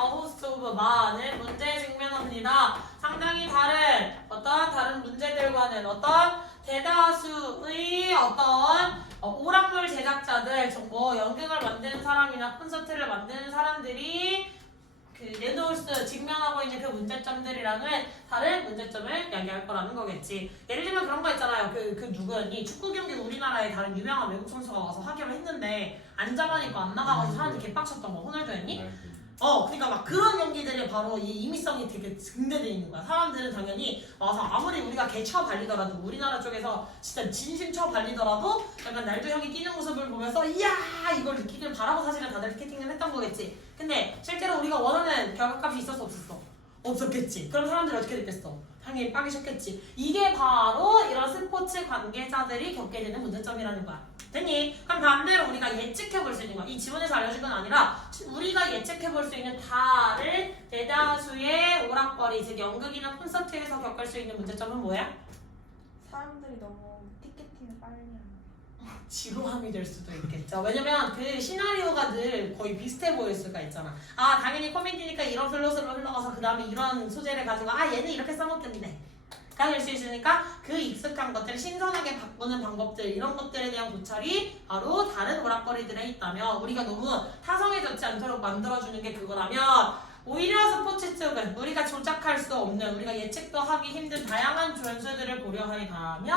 많은 문제에 직면합니다. 상당히 다른 문제들과는 어떤 대다수의 어떤 오락물 제작자들, 뭐 연극을 만드는 사람이나 콘서트를 만드는 사람들이 내놓을 수 직면하고 있는 그 문제점들이랑은 다른 문제점을 이야기할 거라는 거겠지. 예를 들면 그런 거 있잖아요. 그 누구였니? 축구 경기 우리나라에 다른 유명한 외국 선수가 와서 하기로 했는데 앉아만 있고 안 나가가지고 사람들이 개빡쳤던 거 호날두였니? 그러니까 막 그런 경기들이 바로 이 임의성이 되게 증대되어 있는 거야. 사람들은 당연히 와서 아무리 우리가 개 쳐발리더라도 우리나라 쪽에서 진짜 진심 쳐발리더라도 약간 날도 형이 뛰는 모습을 보면서 이야 이걸 느끼길 바라고 사실은 다들 티켓팅을 했던 거겠지. 근데 실제로 우리가 원하는 결과값이 있었어 없었어? 없었겠지. 그럼 사람들이 어떻게 됐겠어? 당연히 빠기셨겠지. 이게 바로 이런 스포츠 관계자들이 겪게 되는 문제점이라는 거야. 됐니? 그럼 반대로 우리가 예측해 볼 수 있는 거야. 이 지문에서 알려준 건 아니라 우리가 예측해 볼 수 있는 다른 대다수의 오락거리, 즉 연극이나 콘서트에서 겪을 수 있는 문제점은 뭐야? 사람들이 너무 티켓팅을 빨리 하는. 지루함이 될 수도 있겠죠. 왜냐면 그 시나리오가 늘 거의 비슷해 보일 수가 있잖아. 당연히 코미디니까 이런 플롯으로 흘러가서 그 다음에 이런 소재를 가지고 얘는 이렇게 써먹겠네 가 될 수 있으니까 그 익숙한 것들, 신선하게 바꾸는 방법들 이런 것들에 대한 고찰이 바로 다른 오락거리들에 있다면 우리가 너무 타성해졌지 않도록 만들어주는 게 그거라면 오히려 스포츠 쪽은 우리가 조작할 수 없는, 우리가 예측도 하기 힘든 다양한 변수들을 고려하다면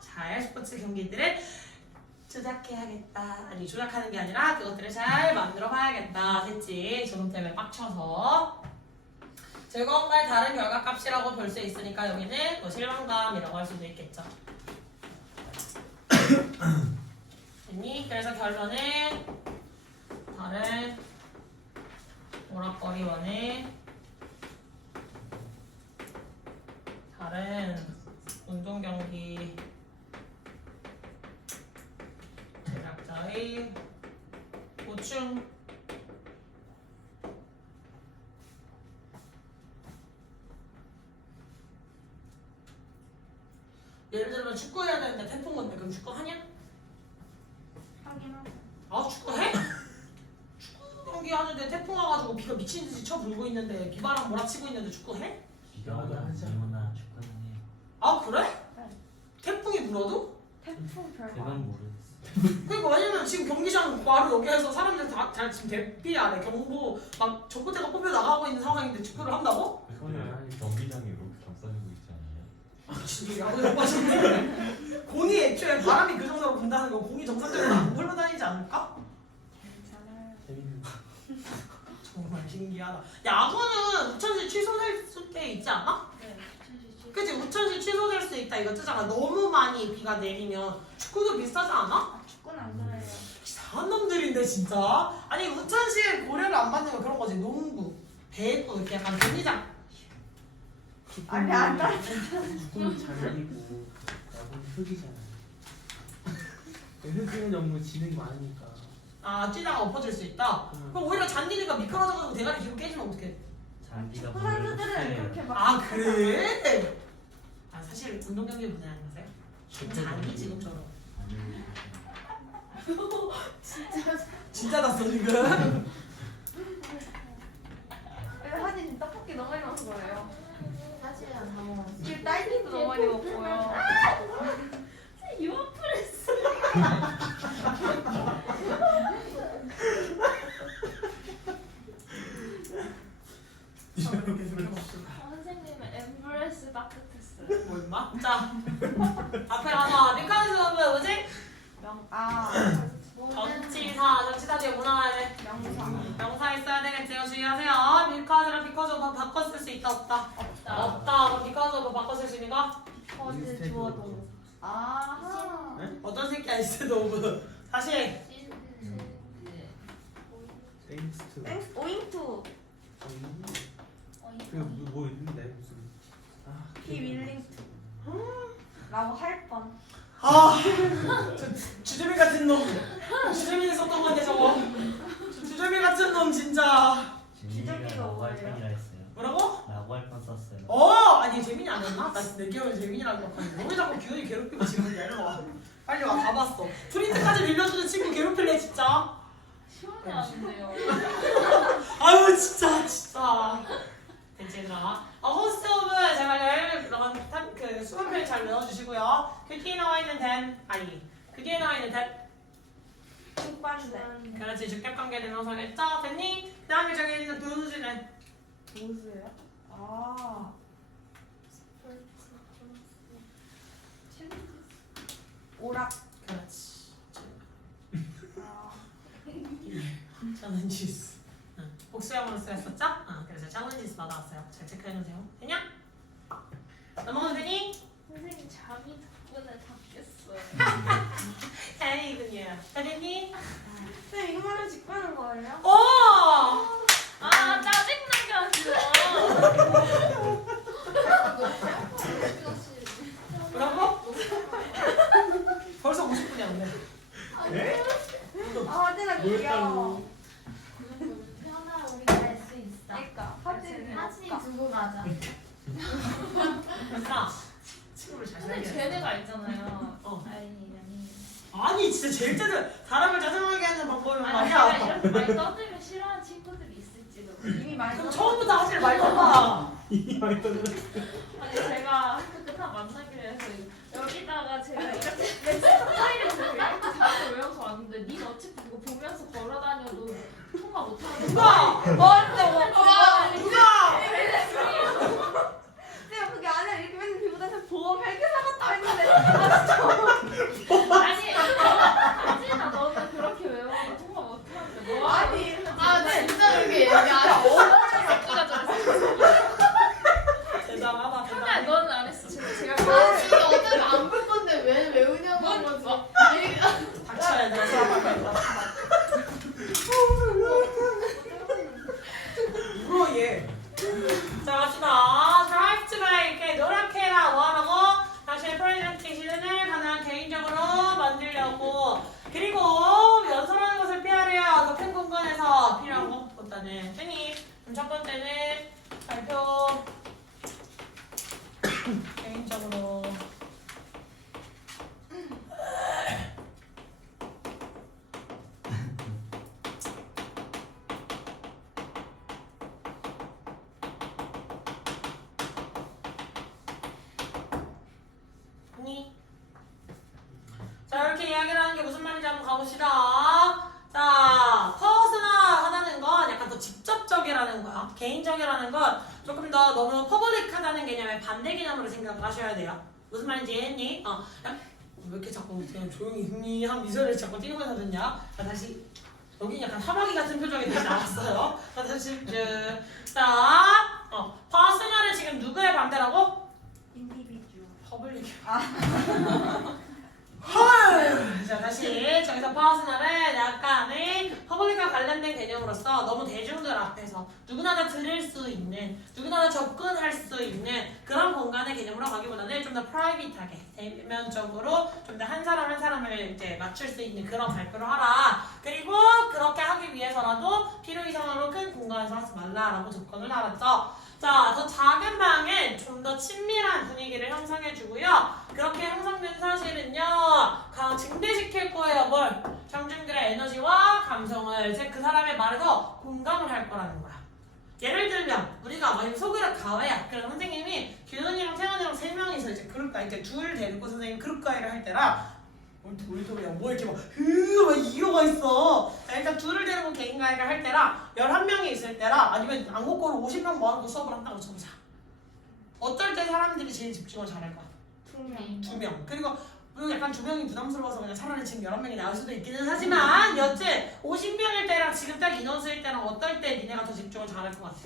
잘 스포츠 경기들을 조작해야겠다. 아니 조작하는 게 아니라 그것들을 잘 만들어 봐야겠다. 됐지? 저놈 때문에 빡쳐서 즐거운 걸 다른 결과값이라고 볼 수 있으니까 여기는 뭐 실망감이라고 할 수도 있겠죠. 됐니? 그래서 결론은 다른 오락거리와는 다른 운동 경기 제작자의 보충 예를 들면 축구 해야 되는데 태풍 건데 그럼 축구 하냐? 하긴 하죠. 아 축구 해? 축구 경기 하는데 태풍 와가지고 비가 미친 듯이 쳐 불고 있는데 비바람 몰아치고 있는데 축구 해? 비가 오나 비오나 축구는 해요. 아 그래? 네. 태풍이 불어도? 태풍 별거 제가 아니에요. 모르겠어요. 그러니까 왜냐면 지금 경기장 바로 여기에서 사람들 다 지금 대피 안에 경보 막 전봇대가 뽑혀 나가고 있는 상황인데 축구를 한다고? 그거는 아니 경기장이 이렇게 감싸지고 있지 않나요? 진짜 야구에 빠졌네. 공이 애초에 바람이 그 정도로 분다는 건 공이 정상적으로 안 흘러다니지 않을까? 괜찮아요. 재밌는 거. 정말 신기하다. 야구는 우천시 취소될 때 있지 않아? 네. 그치 우천시 취소될 수 있다 이거 뜨잖아. 너무 많이 비가 내리면 축구도 비슷하지 않아? 아, 축구는 안 그래요. 이상한 놈들인데 진짜. 아니 우천시에 고려를 안 받는 건 그런 거지. 농구, 배구 이렇게 약간 경기장. 아니 안 따라. 축구는 잘리고 야구는 흙이잖아요. 흙은 너무 지능이 많으니까. 아 뛰다가 엎어질 수 있다. 그럼 오히려 잔디니까 미끄러져가지고 대가리 뒤로 깨지면 어떡해? 잔디가 축구 선수들은 그렇게 막. 아 그래? 아 사실 운동 경기 분야 아니세요? 잔디 지금처럼. 진짜 났어 지금. 하진 지금 떡볶이 너무 많이 먹은 거예요. 사실 안 먹었어. 지금 딸기도 너무 많이 먹고요. 유아프레스. 선생님은 엠브레스 따뜻했어요. 뭐 임마? 자 앞에 가서 미카스 선배 뭐지? 정치사 뒤에 뭐 나와야 돼? 명사. 명사 있어야 되겠지. 이거 주의하세요. 밀카드랑 비커즈 오브 바꿔 쓸 수 있다 없다? 없다. 그럼 비커즈 오브 바꿔 쓸 수 있는 거? 퍼즈 주어도. 아. 어떤 새끼야 인스테드 오브. 다시 땡스 투. 땡스 오잉투. 그뭐 있는데 무슨. 아. 히 윌링 라고 할 뻔. 아, 저 주재민 같은 놈. 주재민이 썼던 건데 저거. 저 주재민 같은 놈 진짜. 지적이가 라고 할 뭐예요? 뻔이라 했어요. 뭐라고? 라고 할 뻔 썼어요. 아니 재민이 안 했나? 나 내 기억에 재민이라고 기억하는데 왜 자꾸 기훈이 괴롭히고 지금 일로 와. 빨리 와, 다 봤어. 프린트까지 빌려주는 친구 괴롭힐래 진짜. 시원해하는데요. 아유 진짜. 됐지 얘들아. 호스트 오브 제발 그 수강표를 잘 외워주시고요. 그 뒤에 나와 있는 then 아니 그 뒤에 나와 있는 that. 축반대. 그렇지 직접관계 대명사겠죠? 됐니? 그 다음에 저기 있는 도수는 무수예요? 아. 오락. 그렇지. 아. 챌린지스. 복수형으로 쓰였었죠? 그래서 챌린지스 받아왔어요. 잘 체크해주세요. 됐냐? 넘어가면 되니? 선생님 잠이 덕분에 다 깼어요. 다행이군요. 다 됐니? 쌤 이거만을 짚고 하는 거예요? 아 짜증나게 하시죠. 뭐라고? 벌써 50분이 안 돼. 아 하진아 귀여워. 태어나 우리가 할 수 있어. 그러니까 하진 사진 두고 가자. 자, 친구를 잘 근데 살게. 쟤네가 있잖아요. 어. 아니. 아니 진짜 제일 사람을 짜증나게 하는 방법은 아니 말이야. 제가 이렇게 많이 떠들면 싫어하는 친구들이 있을지도. 이미 많이 그럼 떠들었어. 처음부터 하지 말던가. 아니 제가 학교 끝나고 만나기로 해서 여기다가 제가 이렇게 파일을 들고 이렇게 다 외워서 왔는데 니 어차피 그거 보면서 걸어다녀도 통과 못하는 누가? 누가? 쌤 그게 아니라 이렇게 맨날 들고 다니면서 보험 헬기 사갔다 했는데 아니 하진아 너는 그렇게 외워도 통과 못하는데 뭐 아니 진짜 그렇게 얘기 안 해. 새끼가 저랬어. 대단하다. 하나 너는 안 했어. 제가 어차피 안 볼 건데 왜 외우냐고 하면서 닥쳐야 돼. 사람 말고. 하는지 한번 가봅시다. 자, 퍼스널하다는 건 약간 더 직접적이라는 거야. 개인적이라는 건 조금 더 너무 퍼블릭하다는 개념의 반대 개념으로 생각을 하셔야 돼요. 무슨 말인지 이해했니? 왜 이렇게 자꾸 그냥 조용히 흥미한 미소를 자꾸 띄우면서 듣냐? 자, 다시. 여기 약간 사마귀 같은 표정이 다시 나왔어요. 자, 다시. 자, 퍼스널은 지금 누구의 반대라고? 인디비주얼. 퍼블릭. 헐! 자, 다시 저기서 퍼스널은 약간의 퍼블릭과 관련된 개념으로서 너무 대중들 앞에서 누구나 다 들을 수 있는, 누구나 다 접근할 수 있는 그런 공간의 개념으로 가기보다는 좀 더 프라이빗하게, 대면적으로 좀 더 한 사람 한 사람을 이제 맞출 수 있는 그런 발표를 하라. 그리고 그렇게 하기 위해서라도 필요 이상으로 큰 공간에서 하지 말라라고 접근을 하랬죠. 자, 더 작은 방엔 좀 더 친밀한 분위기를 형성해주고요. 그렇게 형성된 사실은요, 증대시킬 거예요. 뭘? 청중들의 에너지와 감성을, 즉 그 사람의 말에서 공감을 할 거라는 거야. 예를 들면 우리가 만약 소그룹 가외야. 그럼 선생님이 규현이랑 태연이랑 세 명이서 이제 그룹 이렇게 둘 데리고 선생님 그룹 가외를 할 때랑 우리 도리야 뭐 이렇게 막 이유가 있어. 자, 일단 둘을 데리고 개인 가외를 할 때랑 11명이 있을 때랑 아니면 안곡고로 50명 모아놓고 수업을 한다고 쳐보자. 어떨 때 사람들이 제일 집중을 잘할 거야? 2명. 2명. 그리고 약간 2명이 부담스러워서 그냥 차라리 지금 11명이 나올 수도 있기는 하지만 여튼 50명일 때랑 지금 딱 인원수일 때랑 어떨 때 니네가 더 집중을 잘할 것 같아?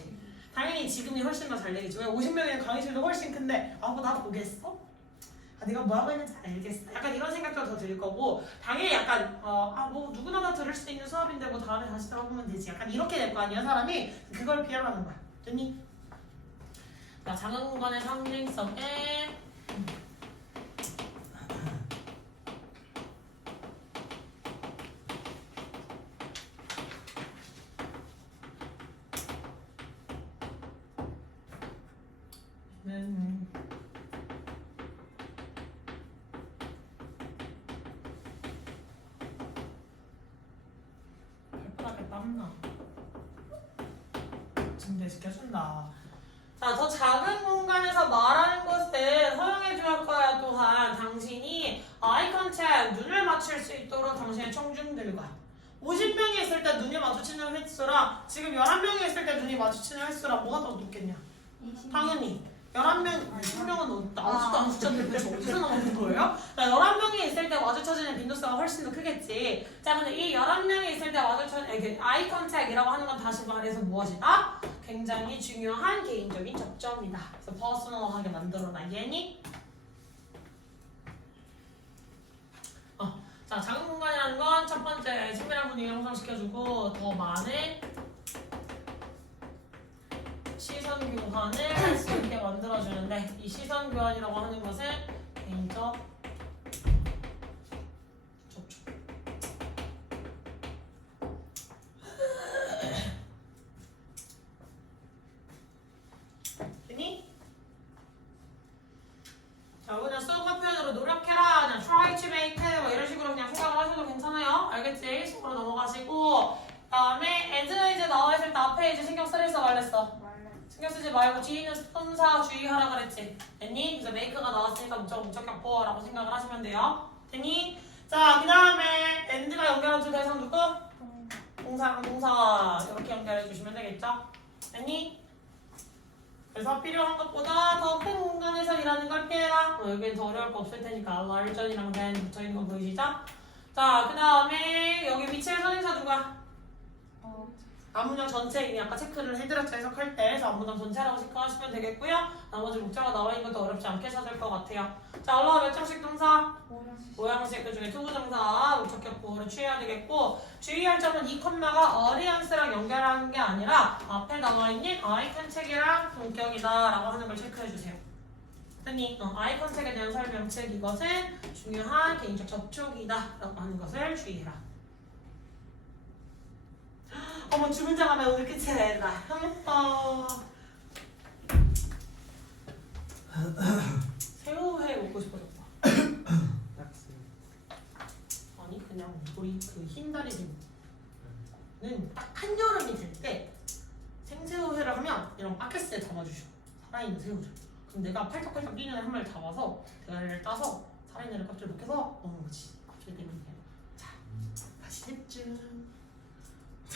당연히 지금이 훨씬 더 잘 되겠지. 왜 50명이면 강의실도 훨씬 큰데 뭐 나 보겠어? 내가 뭐하고 있는지 알겠어. 약간 이런 생각도 더 들 거고 당연히 약간 뭐 누구나 다 들을 수 있는 수업인데 뭐 다음에 다시 들어보면 되지. 약간 이렇게 될 거 아니야 사람이. 그걸 피하라는 거야. 됐니? 자, 작은 공간의 상징성에 발바닥에 땀나. 증대시켜준다. 자, 더 작은 공간에서 말하는 것을 허용해 줄 거야. 또한 당신이 아이 컨택, 눈을 맞출 수 있도록 당신의 청중들과 50명이 있을 때 눈이 마주치는 횟수랑 지금 11명이 있을 때 눈이 마주치는 횟수랑 뭐가 더 높겠냐? 20명. 당연히 11명, 20명은 나오지도 않은 숫자인데 도대체 어디서 나오는 거예요? 자, 11명이 있을 때 마주쳐지는 빈도수가 훨씬 더 크겠지. 자, 근데 이 11명이 있을 때 마주쳐지는 아이 컨택이라고 하는 건 다시 말해서 무엇이다? 굉장히 중요한 개인적인 접점이다. 그래서 퍼스널하게 만들어놔. 이해니? 자, 작은 공간이라는 건 첫 번째 친밀한 분위기를 형성시켜주고 더 많은 시선 교환을 할 수 있게 만들어주는데 이 시선 교환이라고 하는 것은 개인적 접촉. 됐니? 자, 그냥 수학과 표현으로 노력해라. 그냥 try to make 뭐 이런 식으로 그냥 생각을 하셔도 괜찮아요. 알겠지? 식으로 넘어가시고 그다음에 as 이제 나와있을 때 앞에 이제 신경 쓰랬어 말랬어? 신경 쓰지 말고 뒤에는 동사 주의하라 그랬지. 됐니? 그래서 make가 나왔으니까 목적격보라고 생각을 하시면 돼요. 됐니? 자, 그 다음에 and가 연결해줄 대상 누구? 동사랑 동사 이렇게 연결해 주시면 되겠죠? 됐니? 그래서 필요한 것보다 더 큰 공간에서 일하는 걸 피해라. 여기엔 더 어려울 거 없을 테니까 large이랑 than 붙어있는 거 보이시죠? 자, 그 다음에 여기 위치의 선행사 누가? 앞문장 전체 이미 아까 체크를 해드렸죠. 해석할 때. 그래서 앞문장 전체라고 체크하시면 되겠고요. 나머지 목적어가 나와있는 것도 어렵지 않게 찾을 것 같아요. 자, 올라와 몇 장씩 동사? 모양식 그 중에 투부정사 목적격 보호를 취해야 되겠고 주의할 점은 이 컴마가 어리언스랑 연결하는 게 아니라 앞에 나와있는 아이 컨택이랑 동격이다 라고 하는 걸 체크해주세요. 됐니? 아이 컨택에 대한 설명책 이것은 중요한 개인적 접촉이다 라고 하는 것을 주의해라. 어머 주문장 하면 오늘 끝이야. 나 새우회 먹고 싶어졌다. 딱스. 아니 그냥 우리 그 흰다리는 딱 한여름이 될 때 생새우회를 하면 이런 바켓스에 담아주셔. 살아있는 새우를. 그럼 내가 팔딱팔딱 뛰는 한 마리 잡아서 대가리를 따서 살아있는 애를 껍질 벗겨서 먹는 거지. 껍질 때문에. 자,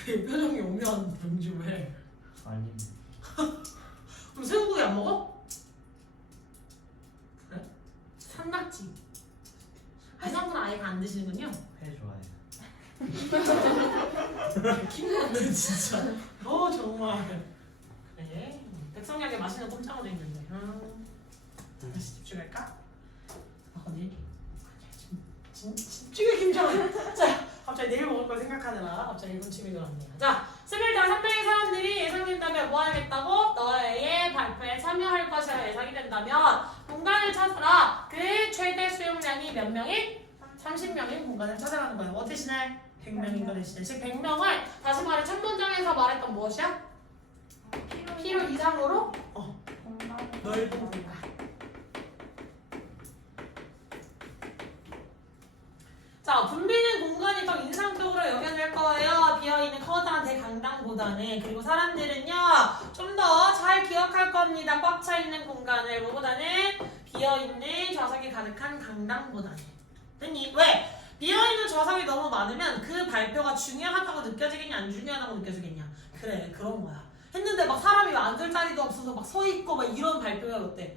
되게 표정이 오묘한 병주 왜? 아니 그럼 새우고기 안 먹어? 그래? 산낙지. 해산물 아예 안 드시는군요. 회 좋아해. 킹받네 진짜. 너 정말. 그래. 백성약에 맛있는 꼼장어도 있는데. 다시 집중할까? 어디? 집중이 힘들어. 자, 갑자기 내일 먹을 걸 생각하느라 갑자기 일본 취미 들었네요. 자, 25명의 사람들이 예상된다면 뭐 하겠다고? 너의 발표에 참여할 것이라 예상이 된다면 공간을 찾아라. 그 최대 수용량이 몇 명인? 30명인 공간을 찾아라는 거예요. 뭐 대신에? 100명인 거 대신에. 즉 100명을 다시 말해 첫 문장에서 말했던 무엇이야? 필요 이상으로? 넓은 공간. 자, 붐비는 공간이 더 인상적으로 여겨질 거예요. 비어있는 커다란 대강당보다는. 그리고 사람들은요, 좀 더 잘 기억할 겁니다. 꽉 차 있는 공간을. 뭐보다는 비어있는 좌석이 가득한 강당보다는. 됐니? 왜? 비어있는 좌석이 너무 많으면 그 발표가 중요하다고 느껴지겠냐, 안 중요하다고 느껴지겠냐. 그래, 그런 거야. 했는데 막 사람이 앉을 자리도 없어서 막 서 있고 막 이런 발표가 어때?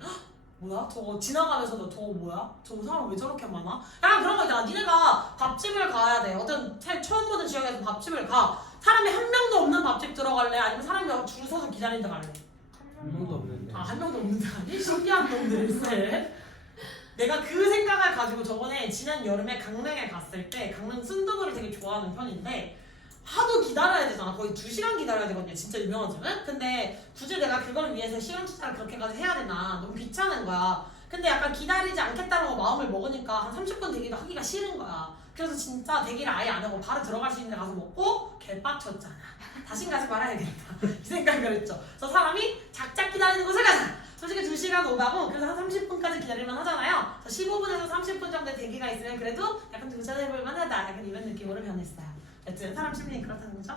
뭐야? 저거 지나가면서도 저거 뭐야? 저거 사람 왜 저렇게 많아? 약간 그런 거 있잖아. 니네가 밥집을 가야 돼. 어떤 처음 보는 지역에서 밥집을 가. 사람이 한 명도 없는 밥집 들어갈래? 아니면 사람이 줄 서서 기다린다 갈래? 한 명도 없는데. 아, 한 명도 없는데 아니? 신기한 놈들일세. 내가 그 생각을 가지고 저번에 지난 여름에 강릉에 갔을 때 강릉 순두부를 되게 좋아하는 편인데 하도 기다려야 되잖아. 거의 2시간 기다려야 되거든요. 진짜 유명한 집은. 근데 굳이 내가 그걸 위해서 시간 투자를 그렇게까지 해야 되나 너무 귀찮은 거야. 근데 약간 기다리지 않겠다는 마음을 먹으니까 한 30분 대기도 하기가 싫은 거야. 그래서 진짜 대기를 아예 안 하고 바로 들어갈 수 있는 데 가서 먹고 개빡쳤잖아. 다신 가지 말아야겠다. 이 생각을 했죠. 그래서 사람이 작작 기다리는 곳을 가자. 솔직히 2시간 오가고 그래서 한 30분까지 기다릴만 하잖아요. 15분에서 30분 정도의 대기가 있으면 그래도 약간 도전해볼 만하다. 약간 이런 느낌으로 변했어요. 여튼 사람 심리는 그렇다는 거죠.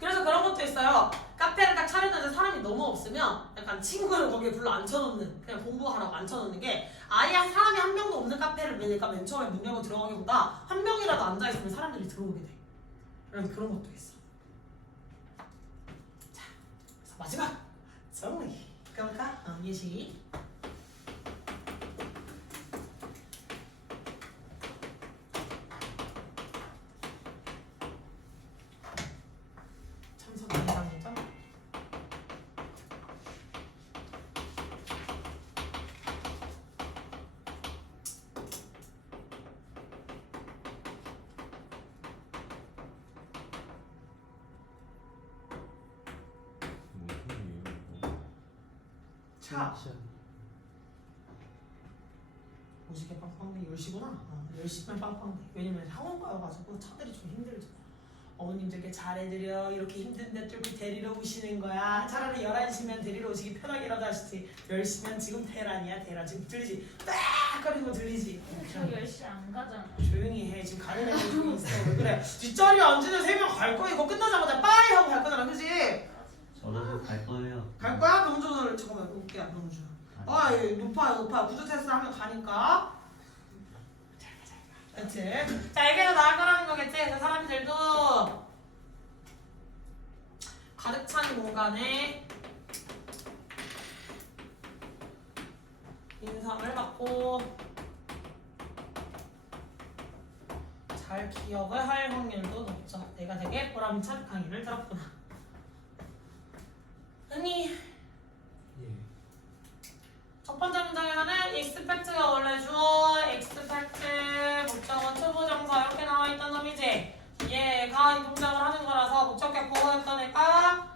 그래서 그런 것도 있어요. 카페를 딱 차렸는데 사람이 너무 없으면 약간 친구를 거기에 불러 앉혀놓는, 그냥 공부하라고 앉혀놓는 게 아예 사람이 한 명도 없는 카페를 내가 맨 처음에 문 열고 들어가기보다 한 명이라도 앉아있으면 사람들이 들어오게 돼. 그래서 그런 것도 있어. 자, 그래서 마지막 정리 가볼까? 예시. 참석인상이죠? 무슨 일이에요 이거? 자, 50개 빵빵데 10시구나? 10시면 빵빵데. 왜냐면 학원가여가지고 차들이 좀 힘들잖아. 어머님들께 잘해드려 이렇게 힘든데 뚫고 데리러 오시는 거야. 차라리 11시면 데리러 오시기 편하게라도 하시지. 10시면 지금 테란이야. 테란 지금 들리지? 딱 거리는 거 들리지? 저 10시 안 가잖아. 조용히 해. 지금 가는 애들 중에 있어. 왜 그래? 뒷자리에 앉으면 3명 갈 거야. 이거 끝나자마자 빠이 하고 갈 거잖아. 그지? 저도 갈 거예요. 갈 거야? 명준을 잠깐만 볼게요. 명준. 아, 예, 높아. 구조 테스트 하면 가니까. 여튼 자, 이게 다 나을 거라는 거겠지? 그래서 사람들도 가득 찬 공간에 인상을 받고 잘 기억을 할 확률도 높죠. 내가 되게 보람찬 강의를 들었구나. 언니, 예. 첫 번째 문장에서는 expect가 원래 주어, expect, 목적어, 투부정사 이렇게 나와 있던 놈이지. 얘가 이 동작을 하는 거라서 목적격 보호였던 애가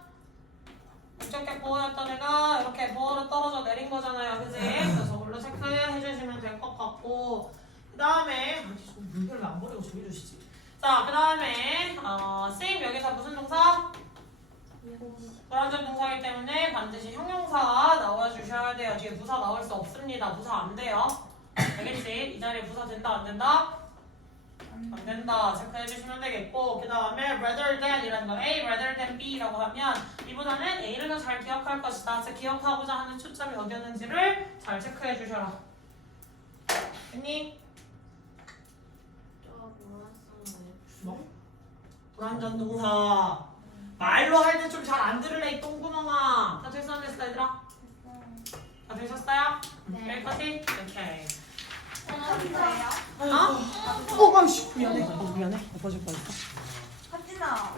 이렇게 보호로 떨어져 내린 거잖아요. 그지? 그래서 저걸로 체크해 주시면 될 것 같고, 그 다음에 물결 왜안 버리고 저기 주시지? 자, 그 다음에 same 여기서 무슨 동사? 불완전 동사이기 때문에 반드시 형용사가 나와주셔야 돼요. 뒤에 부사 나올 수 없습니다. 부사 안 돼요. 알겠지? 이 자리에 부사 된다 안 된다? 안 된다. 체크해 주시면 되겠고, 그 다음에 rather than 이라는 거 A rather than B라고 하면 이보다는 A를 더 잘 기억할 것이다. 즉 기억하고자 하는 초점이 어디였는지를 잘 체크해 주셔라. 됐니? 저 몰랐어요. 뭐? 불완전 동사. 말로 할 때 좀 잘 안 들을래 이 똥구멍아. 다 됐어 안 됐어 얘들아? 다 되셨어요? 네. 여기까지? 오케이. 하진아요? 어? 아이씨 미안해. 미안해. 엎어질 뻔했어. 하진아.